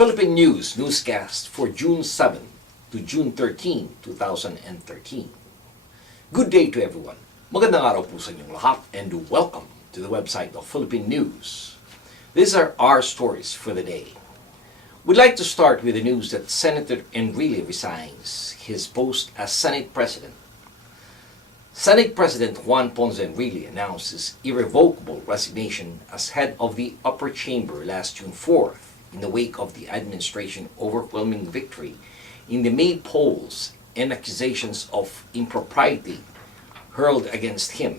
Philippine News newscast for June 7 to June 13, 2013. Good day to everyone. Magandang araw po sa inyong lahat and welcome to the website of Philippine News. These are our stories for the day. We'd like to start with the news that Senator Enrile resigns his post as Senate President. Senate President Juan Ponce Enrile announced his irrevocable resignation as head of the upper chamber last June 4th in the wake of the administration's overwhelming victory in the May polls and accusations of impropriety hurled against him.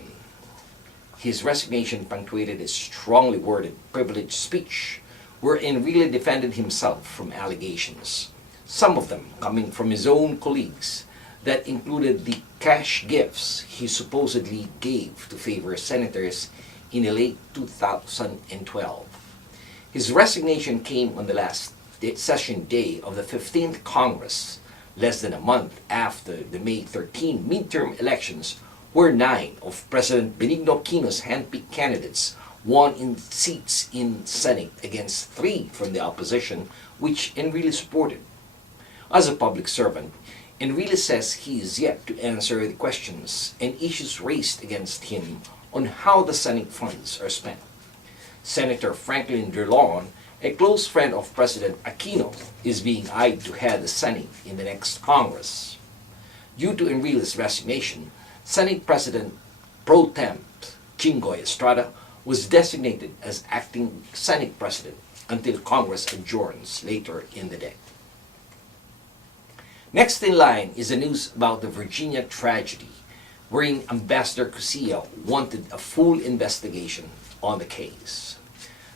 His resignation punctuated a strongly worded privileged speech wherein Enrile defended himself from allegations, some of them coming from his own colleagues, that included the cash gifts he supposedly gave to favor senators in the late 2012. His resignation came on the last session day of the 15th Congress, less than a month after the May 13 midterm elections, where 9 of President Benigno Aquino's handpicked candidates won in seats in Senate against 3 from the opposition, which Enrile supported. As a public servant, Enrile says he is yet to answer the questions and issues raised against him on how the Senate funds are spent. Senator Franklin Drilon, a close friend of President Aquino, is being eyed to head the Senate in the next Congress. Due to Enrile's resignation, Senate President Pro Temp Chingoy Estrada was designated as acting Senate President until Congress adjourns later in the day. Next in line is the news about the Virginia tragedy, wherein Ambassador Cosilla wanted a full investigation on the case.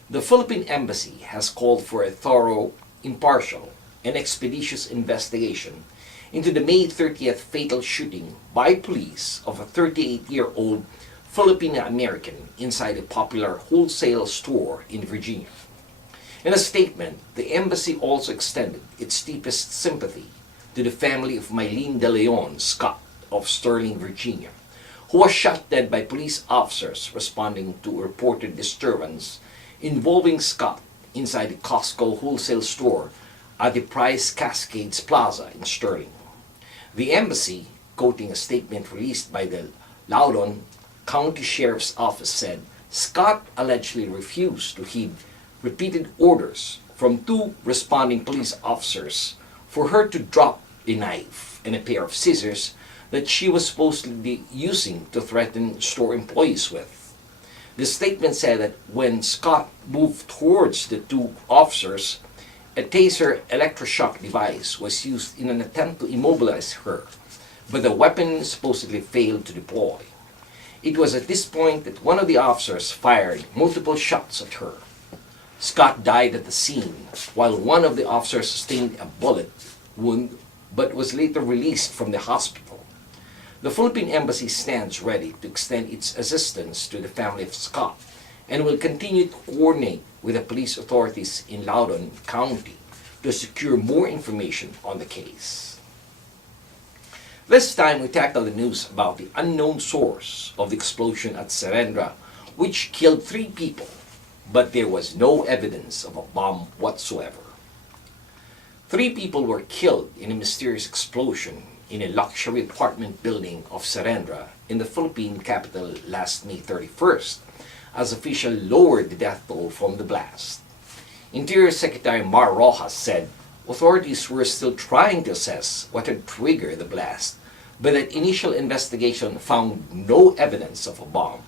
The Philippine Embassy has called for a thorough, impartial, and expeditious investigation into the May 30th fatal shooting by police of a 38-year-old Filipino-American inside a popular wholesale store in Virginia. In a statement, the embassy also extended its deepest sympathy to the family of Mylene De Leon Scott of Sterling, Virginia, who was shot dead by police officers responding to a reported disturbance involving Scott inside the Costco wholesale store at the Price Cascades Plaza in Sterling. The embassy, quoting a statement released by the Loudoun County Sheriff's Office, said Scott allegedly refused to heed repeated orders from 2 responding police officers for her to drop a knife and a pair of scissors that she was supposedly using to threaten store employees with. The statement said that when Scott moved towards the 2 officers, a taser electroshock device was used in an attempt to immobilize her, but the weapon supposedly failed to deploy. It was at this point that one of the officers fired multiple shots at her. Scott died at the scene, while one of the officers sustained a bullet wound but was later released from the hospital. The Philippine Embassy stands ready to extend its assistance to the family of Scott and will continue to coordinate with the police authorities in Loudoun County to secure more information on the case. This time we tackle the news about the unknown source of the explosion at Serendra, which killed 3 people, but there was no evidence of a bomb whatsoever. 3 people were killed in a mysterious explosion in a luxury apartment building of Serendra in the Philippine capital last May 31st, as officials lowered the death toll from the blast. Interior Secretary Mar Rojas said authorities were still trying to assess what had triggered the blast, but that initial investigation found no evidence of a bomb.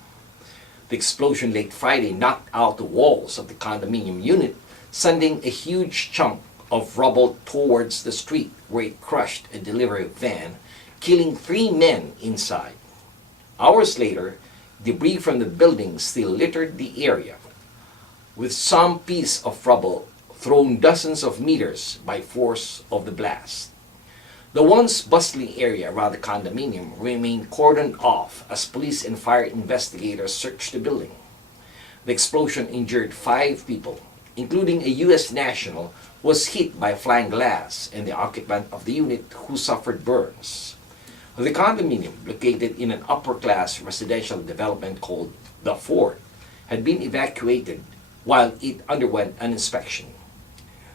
The explosion late Friday knocked out the walls of the condominium unit, sending a huge chunk of rubble towards the street, where it crushed a delivery van, killing 3 men inside. Hours later, debris from the building still littered the area, with some piece of rubble thrown dozens of meters by force of the blast. The once bustling area around the condominium remained cordoned off as police and fire investigators searched the building. The explosion injured 5 people, including a U.S. national, was hit by flying glass, and the occupant of the unit who suffered burns. The condominium, located in an upper-class residential development called The Fort, had been evacuated while it underwent an inspection.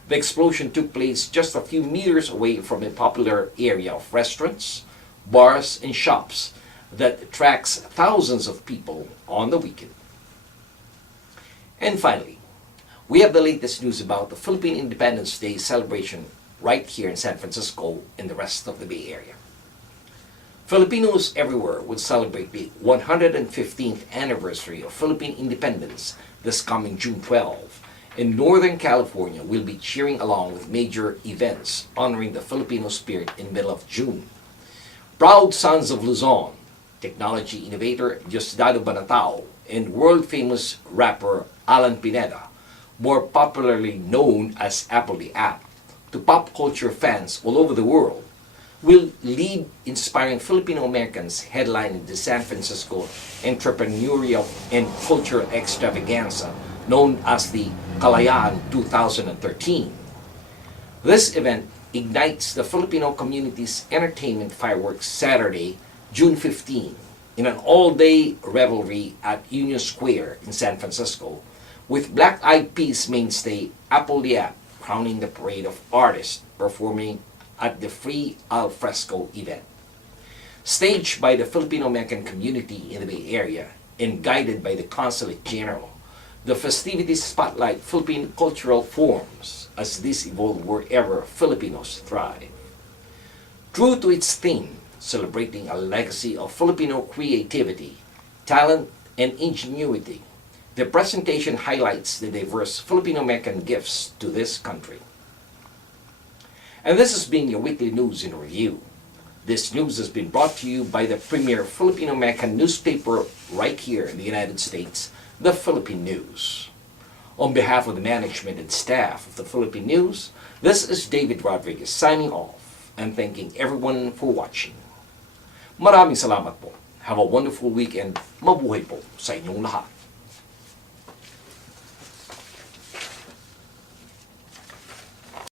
The explosion took place just a few meters away from a popular area of restaurants, bars, and shops that attracts thousands of people on the weekend. And finally, we have the latest news about the Philippine Independence Day celebration right here in San Francisco and the rest of the Bay Area. Filipinos everywhere will celebrate the 115th anniversary of Philippine independence this coming June 12. In Northern California, we'll be cheering along with major events honoring the Filipino spirit in the middle of June. Proud sons of Luzon, technology innovator Diosdado Banatao, and world-famous rapper Alan Pineda, more popularly known as Apple the App, to pop culture fans all over the world, will lead inspiring Filipino Americans headlining the San Francisco entrepreneurial and cultural extravaganza known as the Kalayaan 2013. This event ignites the Filipino community's entertainment fireworks Saturday, June 15, in an all-day revelry at Union Square in San Francisco, with Black Eyed Peas mainstay Apple the App crowning the parade of artists performing at the free al fresco event. Staged by the Filipino American community in the Bay Area and guided by the Consulate General, the festivities spotlight Philippine cultural forms as these evolve wherever Filipinos thrive. True to its theme, celebrating a legacy of Filipino creativity, talent, and ingenuity, the presentation highlights the diverse Filipino-American gifts to this country. And this has been your weekly news in review. This news has been brought to you by the premier Filipino-American newspaper right here in the United States, the Philippine News. On behalf of the management and staff of the Philippine News, this is David Rodriguez signing off and thanking everyone for watching. Maraming salamat po. Have a wonderful weekend. Mabuhay po sa inyong lahat.